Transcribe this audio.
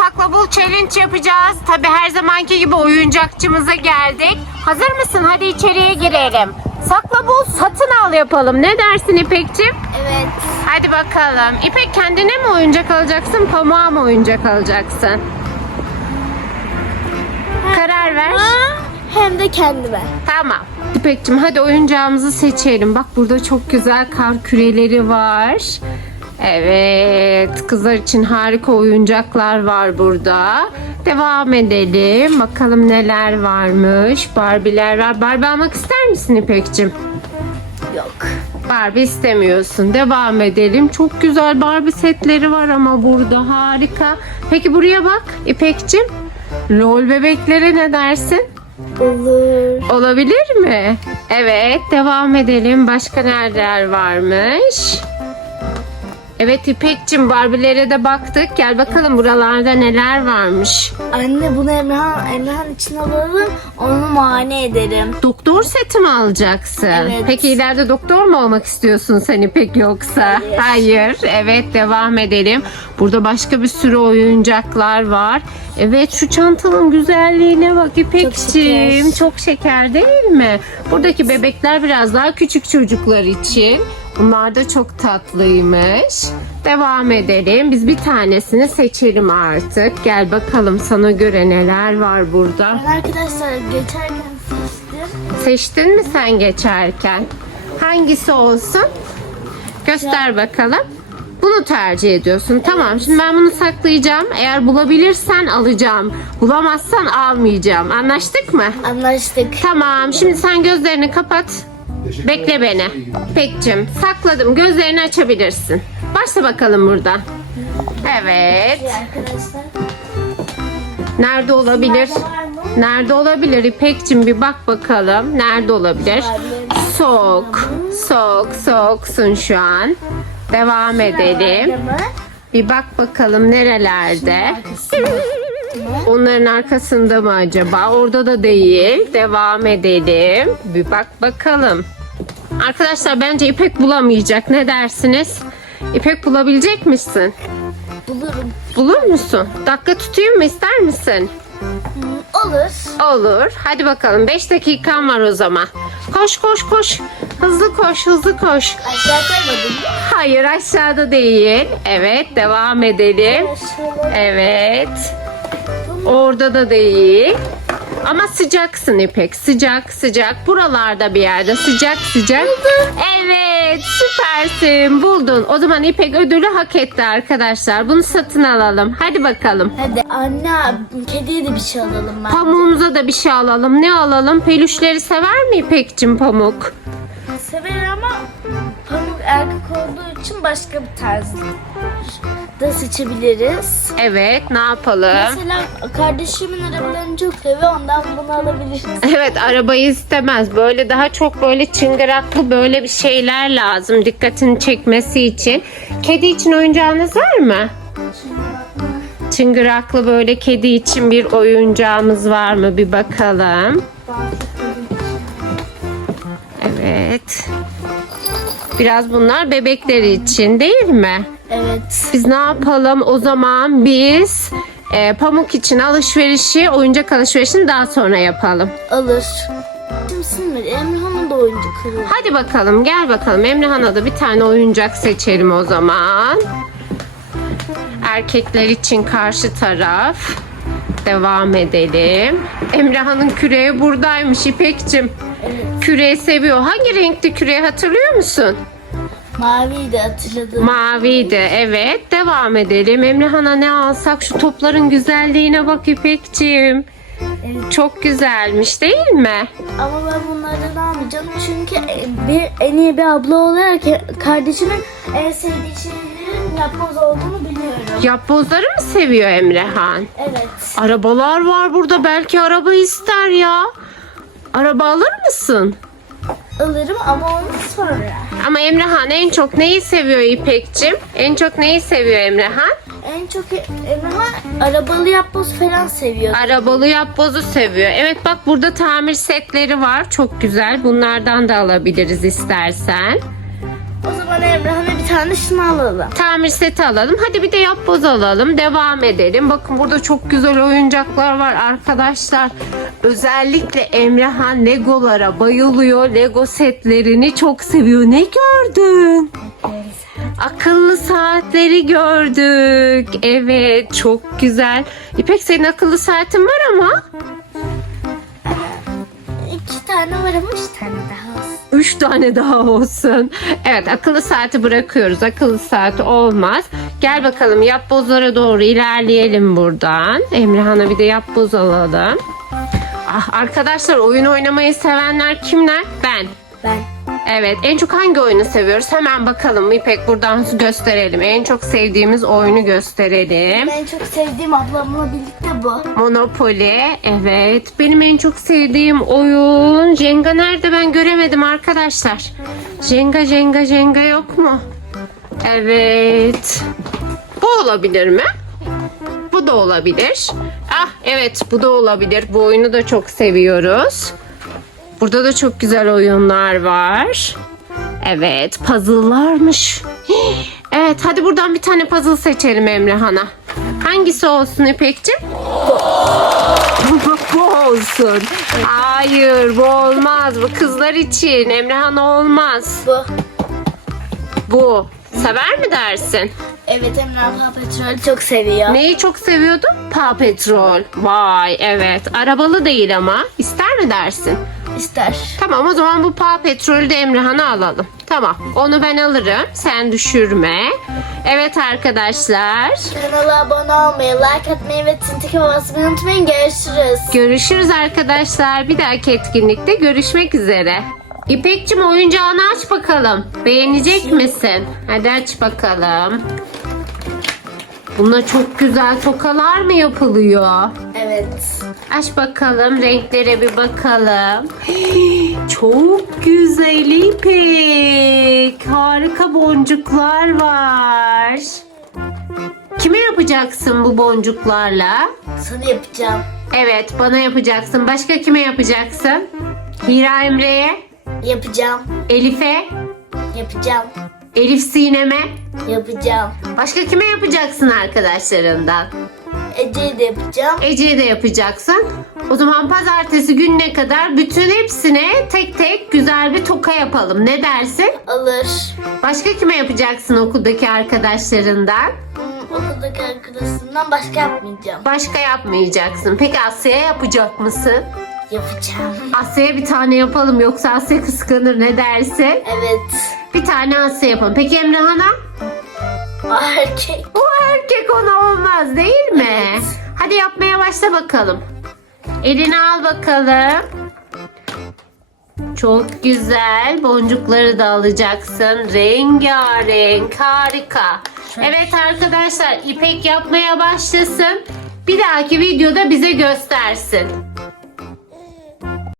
sakla bul challenge yapacağız. Tabi her zamanki gibi oyuncakçımıza geldik. Hazır mısın? Hadi içeriye girelim. Sakla bul satın al yapalım. Ne dersin İpek'cim? Evet. Hadi bakalım. İpek kendine mi oyuncak alacaksın, pamuğa mı oyuncak alacaksın? Karar ver. Hem de kendime. Tamam. İpek'cim hadi oyuncağımızı seçelim. Bak burada çok güzel kar küreleri var. Evet. Kızlar için harika oyuncaklar var burada. Devam edelim. Bakalım neler varmış. Barbie'ler var. Barbie almak ister misin İpek'cim? Yok. Barbie istemiyorsun. Devam edelim. Çok güzel Barbie setleri var ama burada harika. Peki buraya bak İpek'cim. LOL bebeklere ne dersin? Olur. Olabilir mi? Evet, devam edelim. Başka nereler varmış? Evet İpek'cim Barbie'lere de baktık. Gel bakalım buralarda neler varmış. Anne bunu Emrah, Emrah'ın için alalım. Onu muayene ederim. Doktor seti mi alacaksın? Evet. Peki ileride doktor mu olmak istiyorsun sen İpek yoksa? Hayır. Hayır. Evet devam edelim. Burada başka bir sürü oyuncaklar var. Evet şu çantanın güzelliğine bak İpek'ciğim. şeker. Çok şeker değil mi? Buradaki bebekler biraz daha küçük çocuklar için. Bunlar da çok tatlıymış. Devam edelim. Biz bir tanesini seçelim artık. Gel bakalım sana göre neler var burada. Ben arkadaşlar geçerken seçtim. Seçtin mi sen geçerken? Hangisi olsun? Göster bakalım. Bunu tercih ediyorsun. Tamam. Şimdi ben bunu saklayacağım. Eğer bulabilirsen alacağım. Bulamazsan almayacağım. Anlaştık mı? Anlaştık. Tamam. Şimdi sen gözlerini kapat. Bekle beni. Pekcim. Sakladım. Gözlerini açabilirsin. Başla bakalım buradan. Evet. Arkadaşlar. Nerede olabilir? Nerede olabilir İpek'cim bir bak bakalım. Nerede olabilir? Soğuk. Soğuk. Soğuksun şu an. Devam edelim. Bir bak bakalım nerelerde. Onların arkasında mı acaba? Orada da değil. Devam edelim. Bir bak bakalım. Arkadaşlar bence İpek bulamayacak. Ne dersiniz? İpek bulabilecek misin? Bulurum. Bulur musun? Dakika tutayım mı ister misin? Olur. Olur. Hadi bakalım. 5 dakikan var o zaman. Koş koş koş. Hızlı koş hızlı koş. Aşağı koymadım. Hayır aşağıda değil. Evet devam edelim. Evet. Orada da değil. Ama sıcaksın İpek. Sıcak sıcak. Buralarda bir yerde sıcak sıcak. Evet süpersin. Buldun. O zaman İpek ödülü hak etti arkadaşlar. Bunu satın alalım. Hadi bakalım. Hadi anne kediye de bir şey alalım ben. Pamuğumuza da bir şey alalım. Ne alalım? Peluşleri sever mi İpek'cim pamuk? Sever ama pamuk erkek olduğu için başka bir tarz da seçebiliriz. Evet ne yapalım? Mesela kardeşimin arabalarını çok seviyor ondan bunu alabiliriz. Evet arabayı istemez. Böyle daha çok böyle çıngıraklı böyle bir şeyler lazım dikkatini çekmesi için. Kedi için oyuncağınız var mı? Çıngıraklı böyle kedi için bir oyuncağımız var mı? Bir bakalım. Evet. Biraz bunlar bebekler için değil mi? Evet. Biz ne yapalım o zaman biz e, pamuk için alışverişi, oyuncak alışverişini daha sonra yapalım. Alır. Kimsin mi? Emrehan'ın da oyuncak alır. Hadi bakalım gel bakalım Emrehan'a da bir tane oyuncak seçelim o zaman. Erkekler için karşı taraf. Devam edelim. Emrehan'ın küreği buradaymış İpek'cim. Küreği seviyor. Hangi renkli küreği hatırlıyor musun? Maviyi de hatırladım. Maviydi. Evet. Devam edelim. Emrehan'a ne alsak şu topların güzelliğine bak İpek'cim. Evet. Çok güzelmiş değil mi? Ama ben bunlardan almayacağım çünkü bir en iyi bir abla olarak kardeşimin en sevdiği şeylerin yapboz olduğunu biliyorum. Yapbozları mı seviyor Emrehan? Evet. Arabalar var burada. Belki araba ister ya. Araba alır mısın? Alırım ama onu sonra. Ama Emrehan en çok neyi seviyor İpek'cim? En çok neyi seviyor Emrehan? En çok Emrah arabalı yapboz falan seviyor. Arabalı yapbozu seviyor. Evet bak burada tamir setleri var. Çok güzel. Bunlardan da alabiliriz istersen. Tane Emrehan'a bir tane şunu alalım. Tamir seti alalım. Hadi bir de yapboz alalım. Devam edelim. Bakın burada çok güzel oyuncaklar var arkadaşlar. Özellikle Emrehan Legolara bayılıyor. Lego setlerini çok seviyor. Ne gördün? Akıllı saatleri gördük. Evet çok güzel. İpek senin akıllı saatin var ama. İki tane var ama üç tane daha olsun. Üç tane daha olsun. Evet akıllı saati bırakıyoruz. Akıllı saat olmaz. Gel bakalım yapbozlara doğru ilerleyelim buradan. Emrehan'a bir de yapboz alalım. Ah, arkadaşlar oyun oynamayı sevenler kimler? Ben. Ben. Evet en çok hangi oyunu seviyoruz? Hemen bakalım İpek buradan gösterelim. En çok sevdiğimiz oyunu gösterelim. En çok sevdiğim ablamla birlikte bu. Monopoly. Evet. Benim en çok sevdiğim oyun. Jenga nerede ben göremedim arkadaşlar. Jenga Jenga Jenga yok mu? Evet. Bu olabilir mi? Bu da olabilir. Ah evet bu da olabilir. Bu oyunu da çok seviyoruz. Burada da çok güzel oyunlar var. Evet puzzle'larmış. Evet hadi buradan bir tane puzzle seçelim Emrehan'a. Hangisi olsun İpek'ciğim? bu olsun. Hayır bu olmaz. Bu kızlar için. Emrehan olmaz. Bu. Bu. Sever mi dersin? Evet Emrah Paw Patrol'ü çok seviyor. Neyi çok seviyordun? Paw Patrol. Vay evet. Arabalı değil ama. İster mi dersin? İster. Tamam o zaman bu Paw Patrol'ü de Emrehan'a alalım. Tamam onu ben alırım. Sen düşürme. Evet arkadaşlar. Kanala abone olmayı, like atmayı ve tintike basmayı unutmayın. Görüşürüz. Görüşürüz arkadaşlar. Bir dahaki etkinlikte görüşmek üzere. İpekçim oyuncağını aç bakalım. Beğenecek misin? Hadi aç bakalım. Buna çok güzel tokalar mı yapılıyor? Evet. Aç bakalım renklere bir bakalım. Çok güzel İpek. Harika boncuklar var. Kime yapacaksın bu boncuklarla? Sana yapacağım. Evet bana yapacaksın. Başka kime yapacaksın? Hira Emre'ye, Yapacağım. Elif'e, Yapacağım. Elif Sinem'e. Yapacağım. Başka kime yapacaksın arkadaşlarından? Ece'yi de yapacağım. Ece'ye de yapacaksın. O zaman pazartesi gününe kadar bütün hepsine tek tek güzel bir toka yapalım. Ne dersin? Alır. Başka kime yapacaksın okuldaki arkadaşlarından? Hmm, okuldaki arkadaşımdan başka yapmayacağım. Başka yapmayacaksın. Peki Asya'ya yapacak mısın? Yapacağım. Asya'ya bir tane yapalım yoksa Asya kıskanır ne dersin? Evet. Bir tane Asya yapalım. Peki Emrehan'a? O erkek. O erkek ona olmaz değil mi? Evet. Hadi yapmaya başla bakalım. Elini al bakalım. Çok güzel. Boncukları da alacaksın. Rengarenk. Harika. Evet arkadaşlar İpek yapmaya başlasın. Bir dahaki videoda bize göstersin.